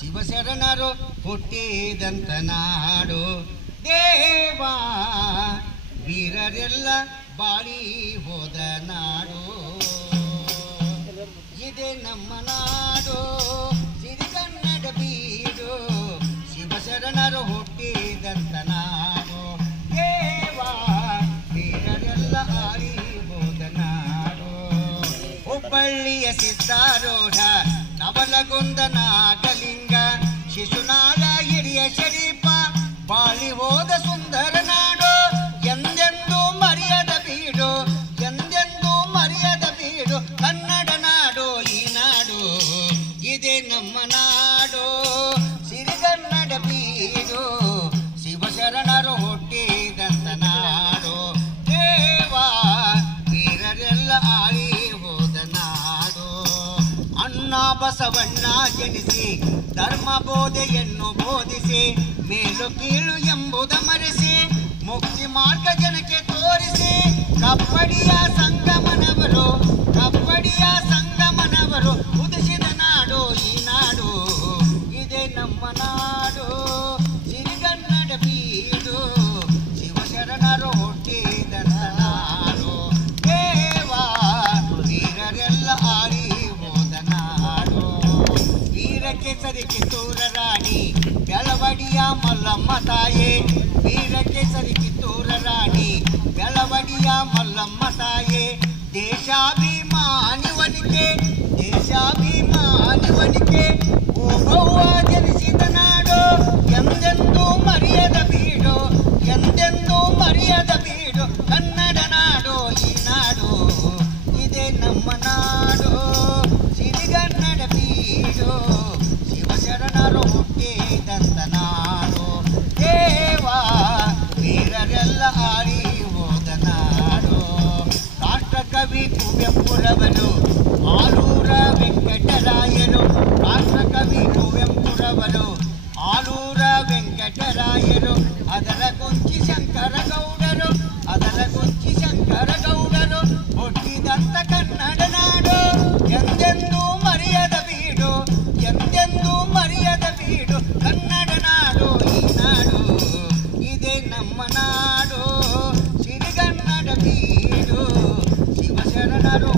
ಶಿವಶರಣರು ಹುಟ್ಟಿದಂತ ನಾಡು. ದೇವಾ, ವೀರರೆಲ್ಲ ಬಾಳಿ ಹೋದ ನಾಡು. ಇದೆ ನಮ್ಮ ನಾಡು ಸಿರಿಗನ್ನಡ ಬೀಡು. ಶಿವಶರಣರು ಹುಟ್ಟಿದಂತ ನಾಡು. ದೇವಾ, ವೀರರೆಲ್ಲ ಆಳಿ ಹೋದ ನಾಡು. ಹುಬ್ಬಳ್ಳಿಯ ಸಿದ್ಧಾರೂಢ ನವಲಗುಂದ ನಾಗಲಿಂಗ ಇದೇ ನಮ್ಮ ನಾಡು. ಸಿರಿಗನ್ನಡ ಬೀಡು, ಶಿವಶರಣರು ಹುಟ್ಟಿದಂತ ನಾಡು. ದೇವಾ, ವೀರರೆಲ್ಲ ಆಳಿ ಹೋದ ನಾಡು. ಅಣ್ಣ ಬಸವಣ್ಣ ಜನಿಸಿ, ಧರ್ಮ ಬೋಧೆಯನ್ನು ಬೋಧಿಸಿ, ಮೇಲು ಕೀಳು ಎಂಬುದ ಮರೆಸಿ, ಮುಕ್ತಿ ಮಾರ್ಗ ಜನಕ್ಕೆ ತೋರಿಸಿ ಕಪ್ಪಡಿಯ ಸಂಗಮನವರು ಕಪ್ಪಡಿಯ మల్లమ్మ తాయే వీరకేసరి కిత్తూర రాణి వెలవడియ మల్లమ్మ తాయే. దేశాభిమాని వనికే దేశాభిమాని వనికే ఓ శంకర గౌడను అదలగొచ్చి శంకర గౌడను ఒట్టి దంత కన్నడనాడు. ఎందెందు మర్యాద వీడు ఎందెందు మర్యాద వీడు కన్నడనాడు ఈనాడు. ఇదే నమ్మనాడు సిరిగన్నడ వీడు. శివశరణరు